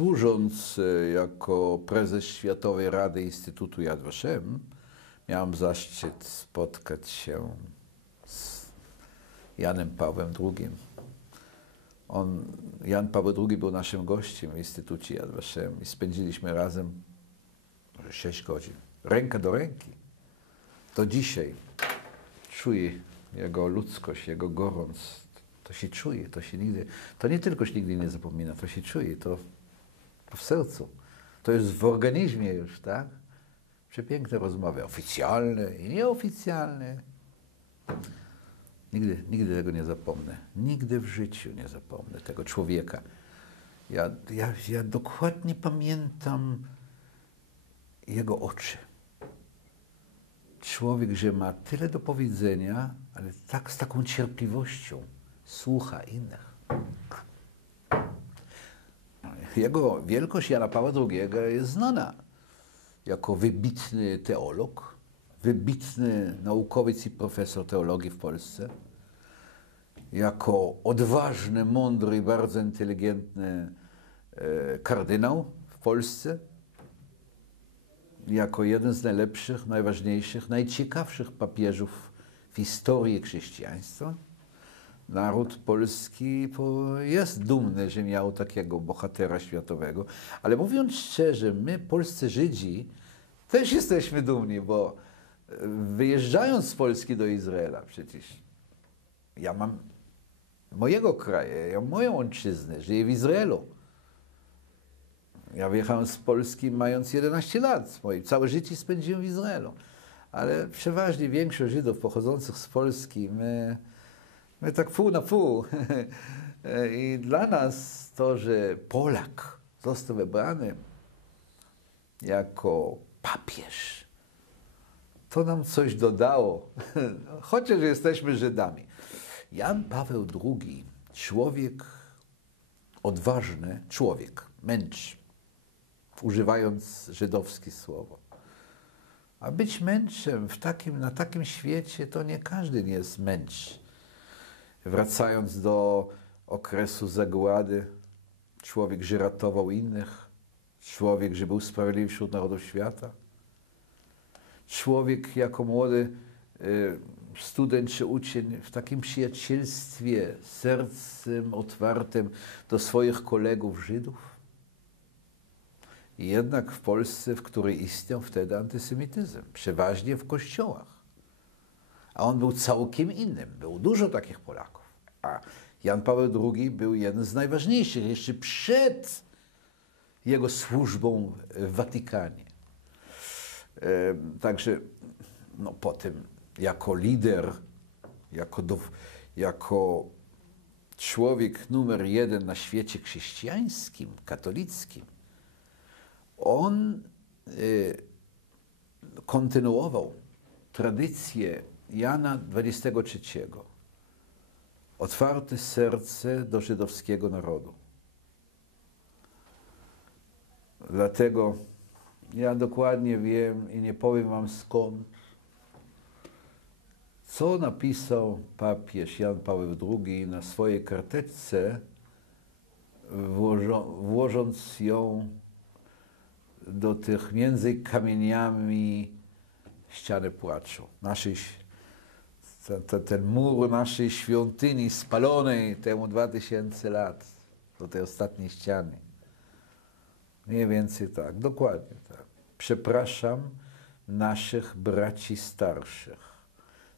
Służąc e, jako prezes Światowej Rady Instytutu Yad Vashem, miałem zaszczyt spotkać się z Janem Pawłem II. On, Jan Paweł II był naszym gościem w Instytucie Yad Vashem i spędziliśmy razem może 6 godzin, ręka do ręki. Do dzisiaj czuję jego ludzkość, jego gorąc. To się czuje, to się nigdy, to nie tylko się nigdy nie zapomina, to się czuje, to, to w sercu. To jest w organizmie już, tak? Przepiękne rozmowy, oficjalne i nieoficjalne. Nigdy, nigdy tego nie zapomnę. Nigdy w życiu nie zapomnę tego człowieka. Ja, ja, ja dokładnie pamiętam jego oczy. Człowiek, że ma tyle do powiedzenia, ale tak z taką cierpliwością słucha innych. Jego wielkość Jana Pawła II jest znana jako wybitny teolog, wybitny naukowiec i profesor teologii w Polsce, jako odważny, mądry i bardzo inteligentny e, kardynał w Polsce, jako jeden z najlepszych, najważniejszych, najciekawszych papieżów w historii chrześcijaństwa. Naród polski jest dumny, że miał takiego bohatera światowego, ale mówiąc szczerze, my, polscy Żydzi, też jesteśmy dumni, bo wyjeżdżając z Polski do Izraela przecież, ja mam mojego kraju, ja moją ojczyznę, żyję w Izraelu. Ja wyjechałem z Polski mając 11 lat. Moje całe życie spędziłem w Izraelu. Ale przeważnie większość Żydów pochodzących z Polski, my, my tak pół na pół. I dla nas to, że Polak został wybrany jako papież, to nam coś dodało, chociaż jesteśmy Żydami. Jan Paweł II, człowiek odważny, człowiek, męcz, używając żydowskie słowo. A być męczem w takim, na takim świecie to nie każdy jest męcz. Wracając do okresu zagłady, człowiek, że ratował innych, człowiek, że był sprawiedliwy wśród narodów świata, człowiek jako młody y, student czy uczeń w takim przyjacielstwie, sercem otwartym do swoich kolegów Żydów. Jednak w Polsce, w której istniał wtedy antysemityzm, przeważnie w kościołach. A on był całkiem innym. Było dużo takich Polaków. A Jan Paweł II był jeden z najważniejszych jeszcze przed jego służbą w Watykanie. Także no, potem jako lider, jako, do, jako człowiek numer jeden na świecie chrześcijańskim, katolickim, on y, kontynuował tradycję Jana XXIII. Otwarte serce do żydowskiego narodu. Dlatego ja dokładnie wiem i nie powiem wam skąd, co napisał papież Jan Paweł II na swojej karteczce, włożąc ją do tych między kamieniami ściany płaczu. Naszej, ten, mur naszej świątyni spalonej temu dwa tysiące lat, do tej ostatniej ściany. Mniej więcej tak, dokładnie tak. Przepraszam naszych braci starszych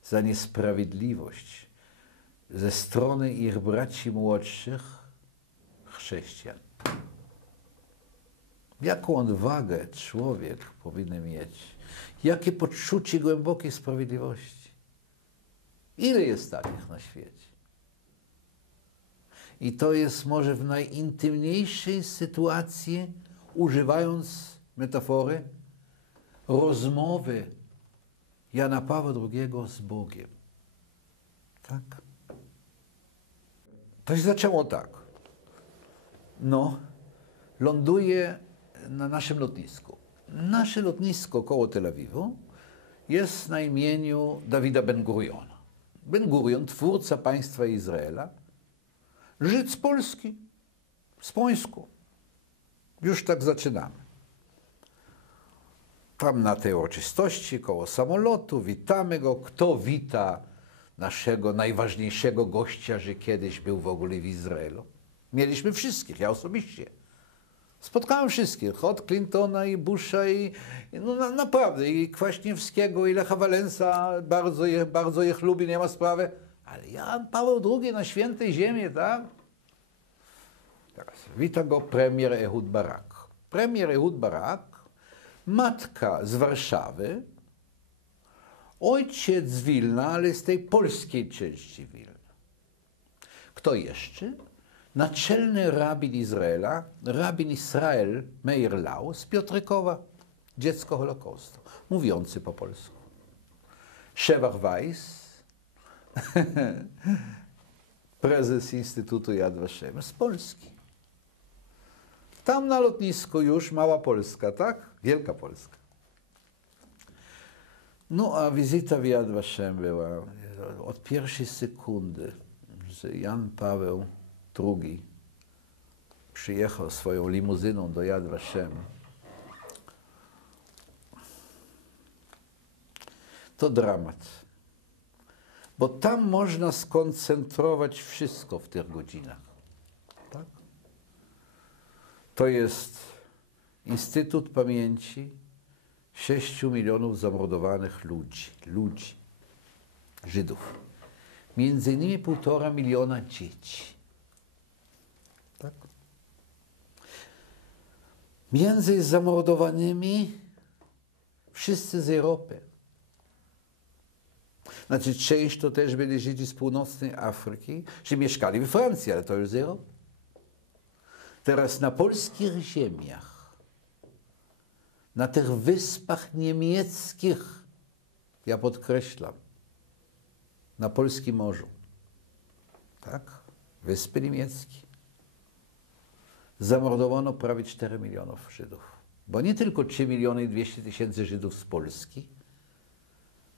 za niesprawiedliwość ze strony ich braci młodszych chrześcijan. Jaką odwagę człowiek powinien mieć? Jakie poczucie głębokiej sprawiedliwości? Ile jest takich na świecie? I to jest może w najintymniejszej sytuacji, używając metafory, rozmowy Jana Pawła II z Bogiem. Tak? To się zaczęło tak. No, ląduje na naszym lotnisku. Nasze lotnisko koło Tel Awiwu jest na imieniu Dawida Ben-Guriona. Ben-Gurion, twórca państwa Izraela, Żyd z Polski, z Pońsku. Już tak zaczynamy. Tam na tej uroczystości koło samolotu witamy go. Kto wita naszego najważniejszego gościa, że kiedyś był w ogóle w Izraelu? Mieliśmy wszystkich, ja osobiście. Spotkałem wszystkich, od Clintona i Busha i no na, naprawdę, i Kwaśniewskiego, i Lecha Walensa, bardzo ich, bardzo ich lubię, nie ma sprawy. Ale Jan Paweł II na świętej ziemi, tak? Teraz wita go premier Ehud Barak. Premier Ehud Barak, matka z Warszawy, ojciec z Wilna, ale z tej polskiej części Wilna. Kto jeszcze? Naczelny rabin Izraela, rabin Israel Meir Lau z Piotrkowa, dziecko Holokaustu, mówiący po polsku. Szewach Weiss, prezes Instytutu Yad Vashem z Polski. Tam na lotnisku już mała Polska, tak? Wielka Polska. No a wizyta w Yad Vashem była od pierwszej sekundy, że Jan Paweł II przyjechał swoją limuzyną do Yad Vashem. To dramat. Bo tam można skoncentrować wszystko w tych godzinach. Tak? To jest Instytut Pamięci 6 milionów zamordowanych ludzi, ludzi, Żydów. Między innymi półtora miliona dzieci. Między zamordowanymi wszyscy z Europy. Znaczy, część to też byli Żydzi z północnej Afryki, że mieszkali we Francji, ale to już z Europy. Teraz na polskich ziemiach, na tych wyspach niemieckich, ja podkreślam, na polskim morzu, tak? Wyspy niemieckie. Zamordowano prawie 4 milionów Żydów. Bo nie tylko 3 miliony i 200 tysięcy Żydów z Polski,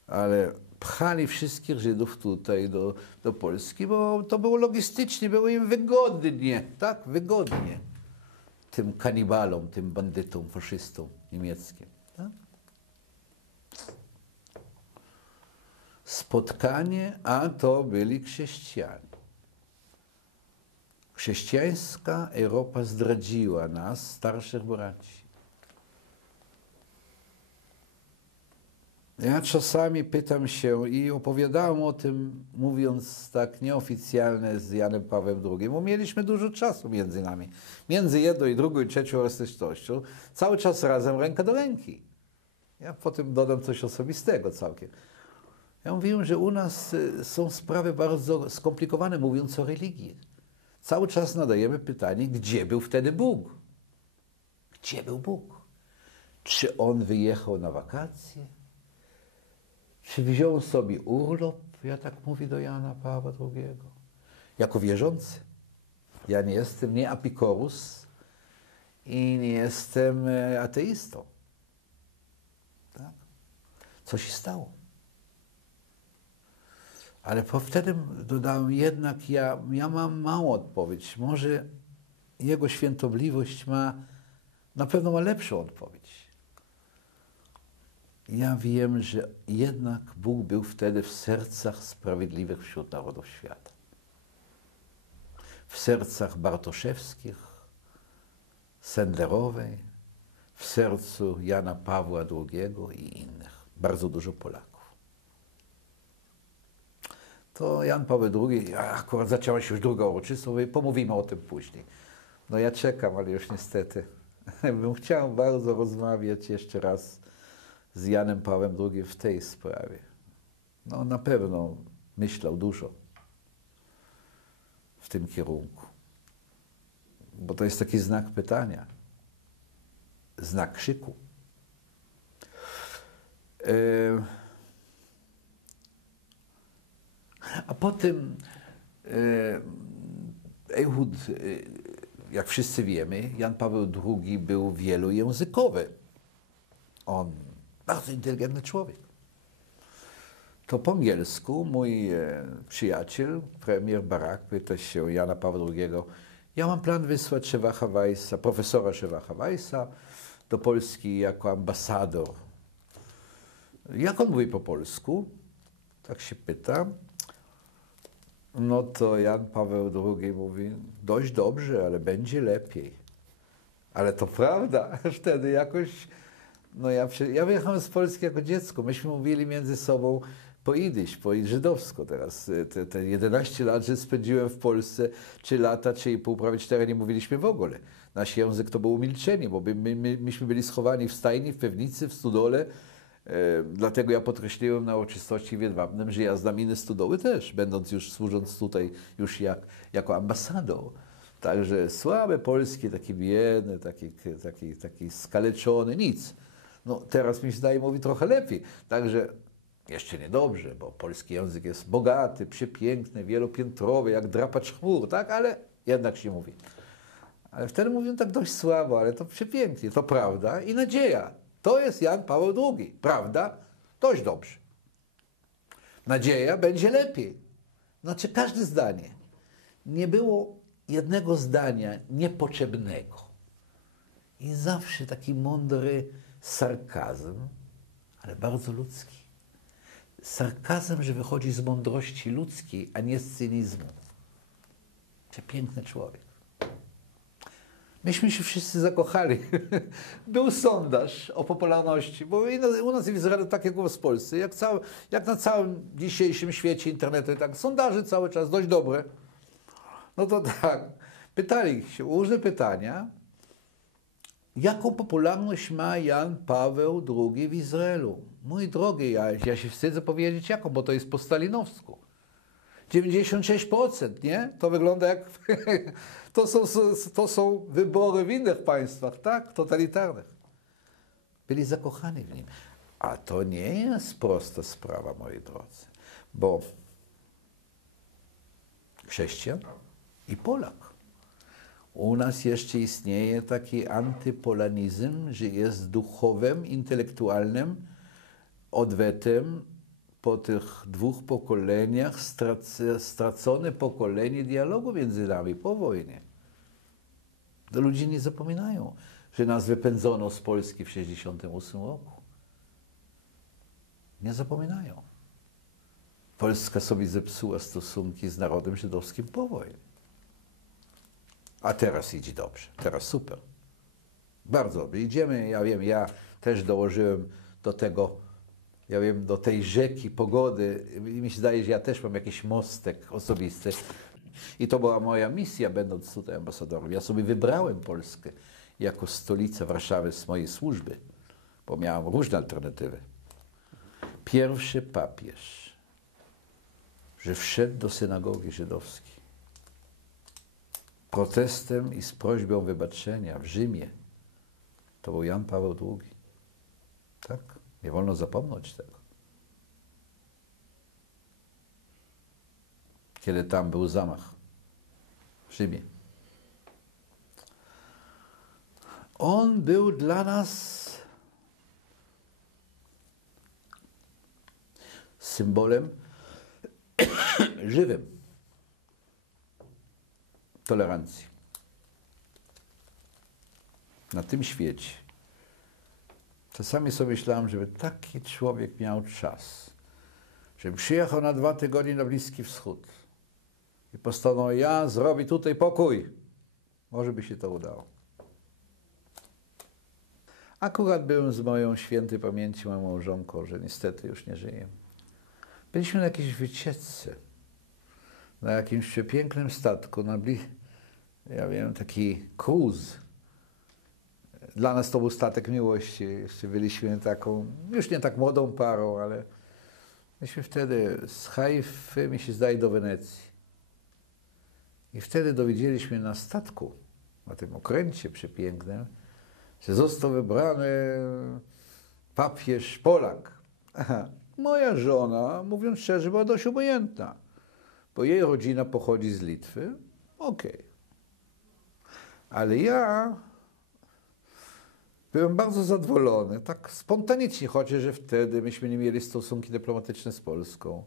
ale pchali wszystkich Żydów tutaj do, do Polski, bo to było logistycznie, było im wygodnie, tak? Wygodnie. Tym kanibalom, tym bandytom, faszystom niemieckim. Tak? Spotkanie, a to byli chrześcijanie. Chrześcijańska Europa zdradziła nas, starszych braci. Ja czasami pytam się i opowiadałem o tym, mówiąc tak nieoficjalnie z Janem Pawłem II, bo mieliśmy dużo czasu między nami. Między jedną i drugą i trzecią uroczystością, cały czas razem ręka do ręki. Ja potem dodam coś osobistego całkiem. Ja mówiłem, że u nas są sprawy bardzo skomplikowane, mówiąc o religii. Cały czas nadajemy pytanie, gdzie był wtedy Bóg? Gdzie był Bóg? Czy On wyjechał na wakacje? Czy wziął sobie urlop, ja tak mówię do Jana Pawła II, jako wierzący. Ja nie jestem nie apikorus i nie jestem ateistą. Tak? Co się stało? Ale po wtedy dodałem jednak, ja, ja mam małą odpowiedź. Może Jego świętobliwość ma, na pewno ma lepszą odpowiedź. Ja wiem, że jednak Bóg był wtedy w sercach sprawiedliwych wśród narodów świata. W sercach Bartoszewskich, Sendlerowej, w sercu Jana Pawła II i innych. Bardzo dużo Polaków. To Jan Paweł II, akurat zaczęła się już druga uroczystość, pomówimy o tym później. No ja czekam, ale już niestety bym chciał bardzo rozmawiać jeszcze raz z Janem Pawłem II w tej sprawie. No na pewno myślał dużo w tym kierunku. Bo to jest taki znak pytania, znak krzyku. A potem Ehud, jak wszyscy wiemy, Jan Paweł II był wielojęzykowy. On bardzo inteligentny człowiek. To po angielsku mój przyjaciel, premier Barak, pyta się Jana Pawła II, Ja mam plan wysłać Szewacha Weissa, profesora Szewacha Weissa do Polski jako ambasador. Jak on mówi po polsku? Tak się pyta. No to Jan Paweł II mówi, dość dobrze, ale będzie lepiej. Ale to prawda, wtedy jakoś, no ja, ja wyjechałem z Polski jako dziecko, myśmy mówili między sobą po idyś, po żydowsko teraz. Te, te 11 lat, że spędziłem w Polsce, 3 lata, 3,5, prawie 4, nie mówiliśmy w ogóle. Nasz język to było milczenie, bo my, my, myśmy byli schowani w stajni, w pewnicy, w stodole, E, dlatego ja podkreśliłem na uroczystości w Jedwabnem, że ja znam inne stodoły też, będąc już, służąc tutaj już jak, jako ambasador. Także słabe polskie, takie biedne, taki, taki, taki skaleczony, nic. No teraz mi się zdaje mówi trochę lepiej. Także jeszcze niedobrze, bo polski język jest bogaty, przepiękny, wielopiętrowy, jak drapacz chmur, tak? Ale jednak się mówi. Ale wtedy mówią tak dość słabo, ale to przepięknie, to prawda i nadzieja. To jest Jan Paweł II, prawda? Dość dobrze. Nadzieja będzie lepiej. Znaczy każde zdanie. Nie było jednego zdania niepotrzebnego. I zawsze taki mądry sarkazm, ale bardzo ludzki. Sarkazm, że wychodzi z mądrości ludzkiej, a nie z cynizmu. Przepiękny człowiek. Myśmy się wszyscy zakochali. Był sondaż o popularności, bo u nas w Izraelu, tak jak u was w Polsce, jak, cały, jak na całym dzisiejszym świecie internetu, tak sondaże cały czas dość dobre. No to tak, pytali się różne pytania, jaką popularność ma Jan Paweł II w Izraelu? Mój drogi, ja, ja się wstydzę powiedzieć jaką, bo to jest po stalinowsku. 96%, nie? To wygląda jak... to, są, to są wybory w innych państwach, tak? Totalitarnych. Byli zakochani w nim. A to nie jest prosta sprawa, moi drodzy, bo chrześcijan i Polak. U nas jeszcze istnieje taki antypolanizm, że jest duchowym, intelektualnym odwetem po tych dwóch pokoleniach stracone pokolenie dialogu między nami po wojnie. To ludzie nie zapominają, że nas wypędzono z Polski w 1968 roku. Nie zapominają. Polska sobie zepsuła stosunki z narodem żydowskim po wojnie. A teraz idzie dobrze, teraz super. Bardzo dobrze. Idziemy, ja wiem, ja też dołożyłem do tego ja wiem, do tej rzeki pogody. I mi się zdaje, że ja też mam jakiś mostek osobisty. I to była moja misja, będąc tutaj ambasadorem. Ja sobie wybrałem Polskę jako stolicę Warszawy z mojej służby, bo miałem różne alternatywy. Pierwszy papież, że wszedł do synagogi żydowskiej protestem i z prośbą wybaczenia w Rzymie, to był Jan Paweł II. Tak? Nie wolno zapomnieć tego. Kiedy tam był zamach w Rzymie. On był dla nas symbolem żywym tolerancji. Na tym świecie Czasami sobie myślałem, żeby taki człowiek miał czas, żeby przyjechał na dwa tygodnie na Bliski Wschód i postanowił, ja zrobię tutaj pokój. Może by się to udało. Akurat byłem z moją świętej pamięci, moją małżonką, że niestety już nie żyję. Byliśmy na jakiejś wycieczce, na jakimś przepięknym statku, na bli... ja wiem, taki cruise dla nas to był statek miłości. Jeszcze byliśmy taką, już nie tak młodą parą, ale myśmy wtedy z Haify, mi się zdaje, do Wenecji. I wtedy dowiedzieliśmy na statku, na tym okręcie przepięknym, że został wybrany papież Polak. Aha. Moja żona, mówiąc szczerze, była dość obojętna, bo jej rodzina pochodzi z Litwy. Okej. Okay. Ale ja Byłem bardzo zadowolony, tak spontanicznie, chociaż wtedy myśmy nie mieli stosunki dyplomatyczne z Polską.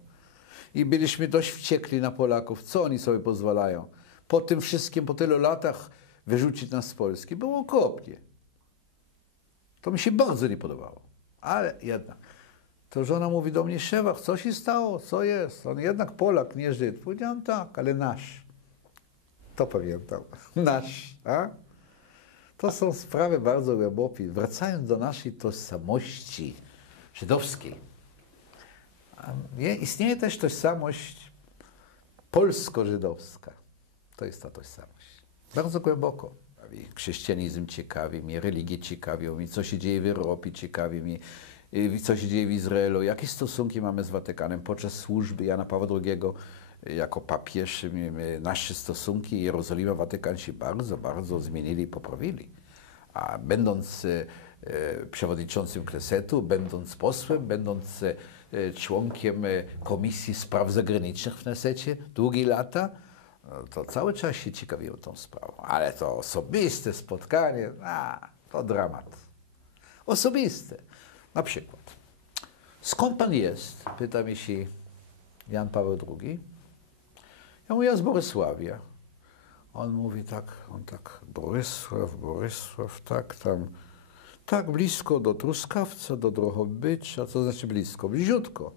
I byliśmy dość wściekli na Polaków, co oni sobie pozwalają. po tym wszystkim, po tylu latach wyrzucić nas z Polski. Było okropnie. To mi się bardzo nie podobało. Ale jednak. To żona mówi do mnie, Szewach, co się stało? Co jest? On jednak Polak, nie Żyd. Powiedziałem tak, ale nasz. To pamiętam. Nasz. A? To są sprawy bardzo głębokie. Wracając do naszej tożsamości żydowskiej. Istnieje też tożsamość polsko-żydowska. To jest ta tożsamość. Bardzo głęboko. Chrześcijanizm ciekawi mnie, religie ciekawią mnie, co się dzieje w Europie ciekawi mnie, co się dzieje w Izraelu, jakie stosunki mamy z Watykanem. Podczas służby Jana Pawła II jako papież nasze stosunki Jerozolima, Watykan się bardzo, bardzo zmienili i poprawili. A będąc e, przewodniczącym Kresetu, będąc posłem, będąc e, członkiem e, Komisji Spraw Zagranicznych w Nesecie długie lata, to cały czas się ciekawiłem tą sprawą. Ale to osobiste spotkanie, a, to dramat. Osobiste. Na przykład, skąd pan jest? Pyta mi się Jan Paweł II. Ja mówię, ja z Borysławia. On mówi tak, on tak, Borysław, Borysław, tak tam, tak blisko do Truskawca, do Drohobycza, co znaczy blisko? Bliziutko.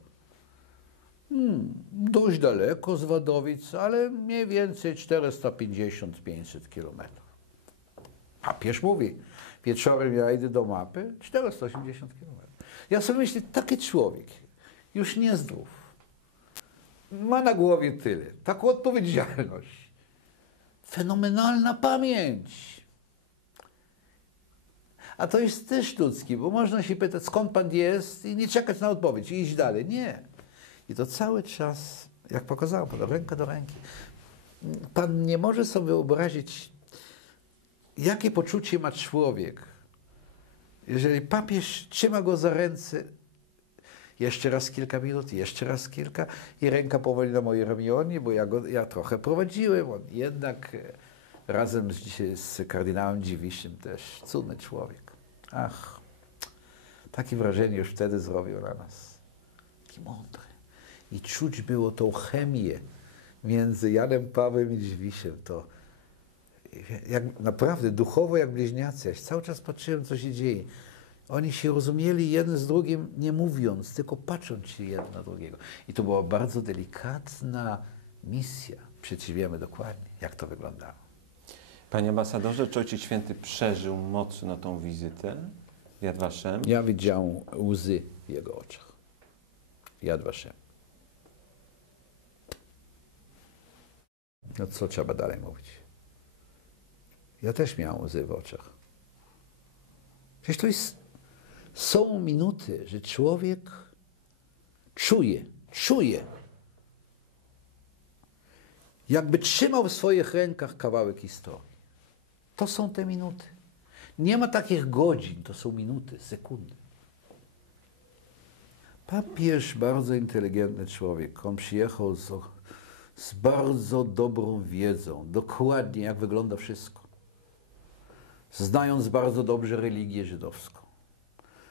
Hmm, dość daleko z Wadowic, ale mniej więcej 450-500 kilometrów. Papież mówi, wieczorem ja idę do mapy, 480 kilometrów. Ja sobie myślę, taki człowiek, już niezdrów, ma na głowie tyle, taką odpowiedzialność, fenomenalna pamięć. A to jest też ludzki, bo można się pytać, skąd pan jest i nie czekać na odpowiedź i iść dalej. Nie. I to cały czas, jak pokazałem, pan, ręka do ręki. Pan nie może sobie wyobrazić, jakie poczucie ma człowiek, jeżeli papież trzyma go za ręce jeszcze raz kilka minut, jeszcze raz kilka i ręka powoli na moje ramionie, bo ja go ja trochę prowadziłem. On jednak e, razem z, z kardynałem Dziwisiem też cudny człowiek. Ach, takie wrażenie już wtedy zrobił na nas. Taki mądry. I czuć było tą chemię między Janem Pawłem i Dziwisiem. To jak, naprawdę duchowo jak bliźniacy. Ja cały czas patrzyłem, co się dzieje. Oni się rozumieli jeden z drugim, nie mówiąc, tylko patrząc się jeden na drugiego. I to była bardzo delikatna misja. Przecież wiemy dokładnie, jak to wyglądało. Panie ambasadorze, czy Ojciec Święty przeżył mocno tą wizytę Yad Vashem? Ja widziałem łzy w jego oczach. Yad Vashem. No co trzeba dalej mówić? Ja też miałem łzy w oczach. Przecież to jest, są minuty, że człowiek czuje, czuje, jakby trzymał w swoich rękach kawałek historii. To są te minuty. Nie ma takich godzin, to są minuty, sekundy. Papież, bardzo inteligentny człowiek, on przyjechał z, z bardzo dobrą wiedzą, dokładnie jak wygląda wszystko znając bardzo dobrze religię żydowską,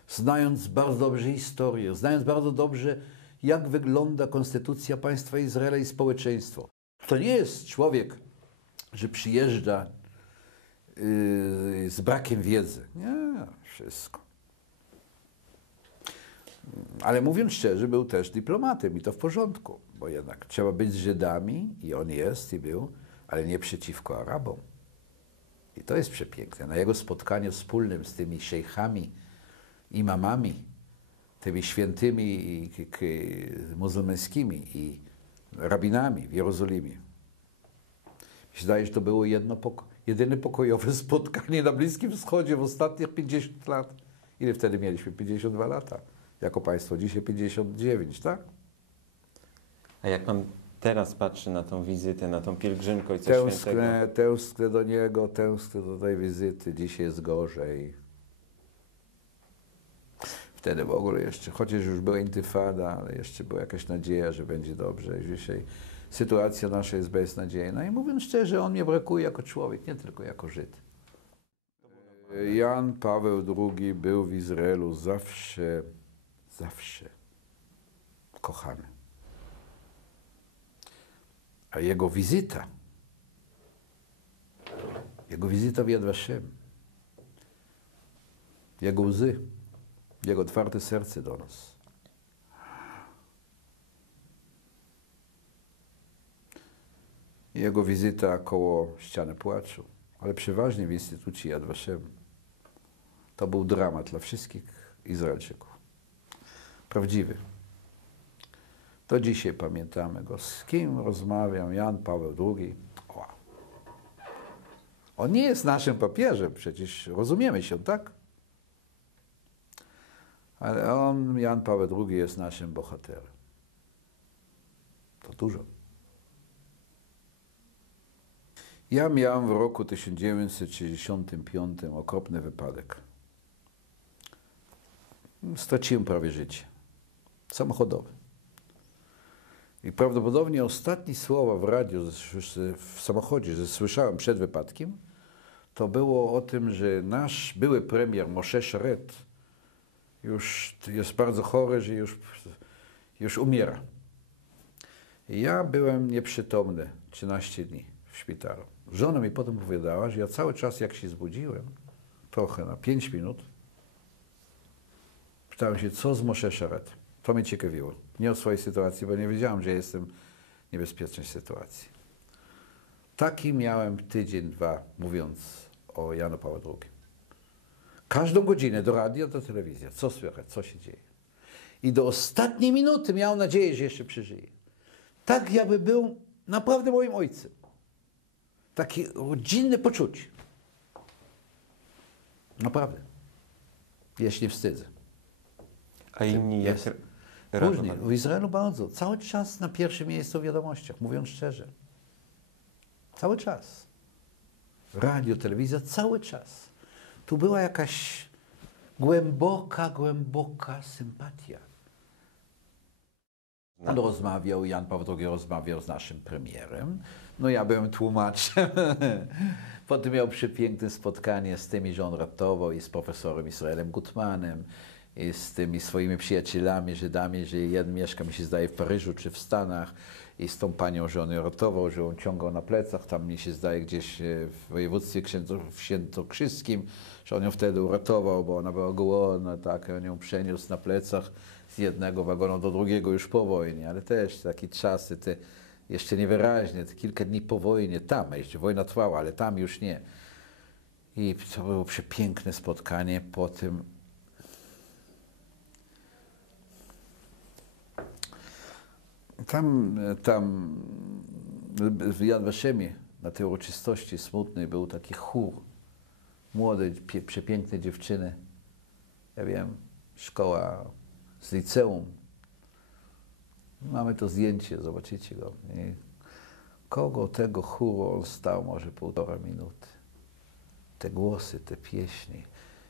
znając bardzo dobrze historię, znając bardzo dobrze, jak wygląda konstytucja państwa Izraela i społeczeństwo. To nie jest człowiek, że przyjeżdża yy, z brakiem wiedzy. Nie, wszystko. Ale mówiąc szczerze, był też dyplomatem i to w porządku, bo jednak trzeba być z Żydami i on jest i był, ale nie przeciwko Arabom. I to jest przepiękne. Na jego spotkaniu wspólnym z tymi szejchami, imamami, tymi świętymi muzułmańskimi i rabinami w Jerozolimie. Zdaje się, że to było jedno poko jedyne pokojowe spotkanie na Bliskim Wschodzie w ostatnich 50 lat. Ile wtedy mieliśmy? 52 lata. Jako państwo. Dzisiaj 59, tak? A jak pan teraz patrzy na tą wizytę, na tą pielgrzymkę Ojca tęsknę, Świętego? Tęsknę do Niego, tęsknę do tej wizyty. Dzisiaj jest gorzej. Wtedy w ogóle jeszcze, chociaż już była intyfada, ale jeszcze była jakaś nadzieja, że będzie dobrze. Dzisiaj sytuacja nasza jest beznadziejna. I mówiąc szczerze, on mnie brakuje jako człowiek, nie tylko jako Żyd. Jan Paweł II był w Izraelu zawsze, zawsze kochany. A jego wizyta Jego wizyta w Yad Vashem, jego łzy, jego otwarte serce do nas. Jego wizyta koło ściany płaczu, ale przeważnie w instytucie Yad Vashem. To był dramat dla wszystkich Izraelczyków. Prawdziwy. Do dzisiaj pamiętamy go. Z kim rozmawiał Jan Paweł II? Wow. On nie jest naszym papieżem, przecież rozumiemy się, tak? Ale on, Jan Paweł II, jest naszym bohaterem. To dużo. Ja miałem w roku 1965 okropny wypadek. Straciłem prawie życie. Samochodowy. I prawdopodobnie ostatnie słowa w radiu, w samochodzie, że słyszałem przed wypadkiem, to było o tym, że nasz były premier Moshe Sharet już jest bardzo chory, że już, już umiera. Ja byłem nieprzytomny 13 dni w szpitalu. Żona mi potem powiedziała, że ja cały czas jak się zbudziłem, trochę na 5 minut, pytałem się, co z Moshe Sharet. To mnie ciekawiło. Nie o swojej sytuacji, bo nie wiedziałem, że jestem w niebezpiecznej sytuacji. Taki miałem tydzień, dwa, mówiąc o Janu Pawle II. Każdą godzinę do radia, do telewizji. Co słychać, co się dzieje. I do ostatniej minuty miałem nadzieję, że jeszcze przeżyję. Tak jakby był naprawdę moim ojcem. Takie rodzinne poczucie. Naprawdę. Ja się nie wstydzę. A inni jak Jest. reagowali? Różnie. W Izraelu bardzo. Cały czas na pierwszym miejscu w wiadomościach, mówiąc szczerze. Cały czas. Radio, telewizja, cały czas. Tu była jakaś głęboka, głęboka sympatia. On rozmawiał, Jan Paweł II rozmawiał z naszym premierem. No ja byłem tłumaczem. Potem miał przepiękne spotkanie z tymi, że on ratował i z profesorem Israelem Gutmanem i z tymi swoimi przyjacielami, Żydami, że jeden mieszka, mi się zdaje, w Paryżu czy w Stanach i z tą panią, że on ją ratował, że on ciągał na plecach, tam mi się zdaje gdzieś e, w województwie świętokrzyskim, że on ją wtedy uratował, bo ona była głodna, tak, on ją przeniósł na plecach z jednego wagonu do drugiego już po wojnie, ale też takie czasy, te jeszcze niewyraźnie, te kilka dni po wojnie, tam jeszcze wojna trwała, ale tam już nie. I to było przepiękne spotkanie po tym. Tam, tam w Yad Vashemie, na tej uroczystości smutnej był taki chór. Młode, pie, przepiękne dziewczyny. Ja wiem, szkoła z liceum. Mamy to zdjęcie, zobaczycie go. I kogo tego chóru on stał może półtora minuty. Te głosy, te pieśni.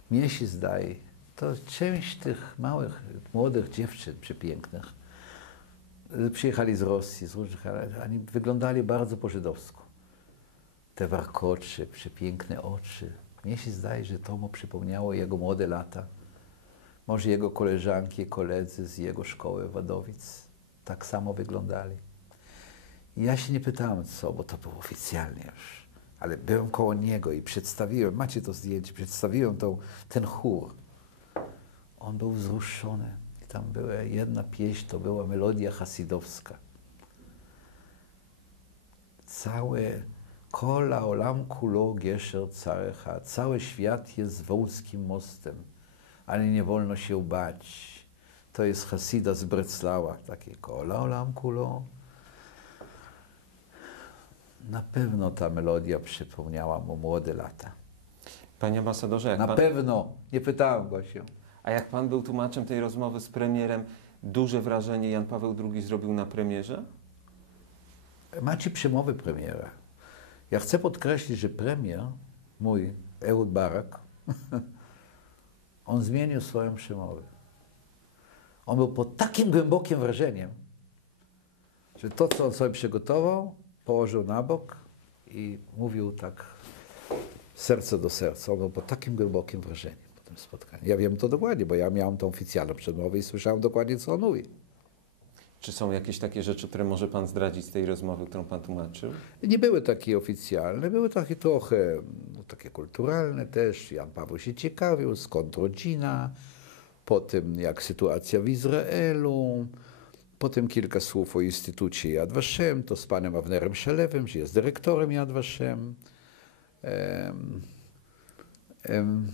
Mnie się zdaje, to część tych małych, młodych dziewczyn przepięknych przyjechali z Rosji, z różnych, oni wyglądali bardzo po żydowsku. Te warkocze, przepiękne oczy. Mnie się zdaje, że to mu przypomniało jego młode lata. Może jego koleżanki, koledzy z jego szkoły Wadowic tak samo wyglądali. I ja się nie pytałem co, bo to było oficjalnie już, ale byłem koło niego i przedstawiłem, macie to zdjęcie, przedstawiłem tą, ten chór. On był wzruszony. Tam była jedna pieśń, to była melodia hasidowska. Całe kola olam kulo gesher carecha, cały świat jest wąskim mostem, ale nie wolno się bać. To jest Hasida z Breclawa, takie kola olam kulo. Na pewno ta melodia przypomniała mu młode lata. Panie ambasadorze, jak Na pan, pewno. Nie pytałem go się. A jak pan był tłumaczem tej rozmowy z premierem, duże wrażenie Jan Paweł II zrobił na premierze? Macie przemowy premiera. Ja chcę podkreślić, że premier, mój Ehud Barak, on zmienił swoją przemowę. On był pod takim głębokim wrażeniem, że to, co on sobie przygotował, położył na bok i mówił tak serce do serca. On był pod takim głębokim wrażeniem tym spotkaniu. Ja wiem to dokładnie, bo ja miałem tą oficjalną przemowę i słyszałem dokładnie, co on mówi. Czy są jakieś takie rzeczy, które może Pan zdradzić z tej rozmowy, którą Pan tłumaczył? Nie były takie oficjalne, były takie trochę no, takie kulturalne też. Jan Paweł się ciekawił, skąd rodzina, potem jak sytuacja w Izraelu, potem kilka słów o Instytucie Yad Vashem, to z panem Awnerem Szelewem, że jest dyrektorem Yad Vashem. Em, em,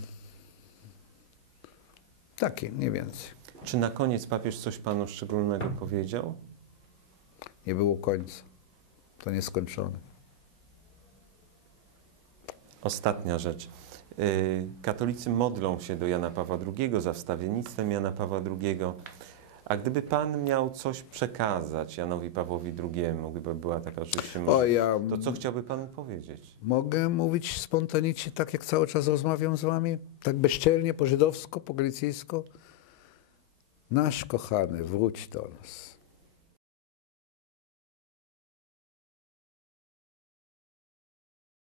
takie, nie więcej. Czy na koniec papież coś Panu szczególnego powiedział? Nie było końca. To nieskończone. Ostatnia rzecz. Y, Katolicy modlą się do Jana Pawła II za wstawiennictwem Jana Pawła II. A gdyby Pan miał coś przekazać Janowi Pawłowi II, gdyby była taka możliwość, ja to co chciałby Pan powiedzieć? mogę mówić spontanicznie, tak jak cały czas rozmawiam z wami? Tak bezczelnie, po żydowsko, po galicyjsko? Nasz kochany, wróć do nas.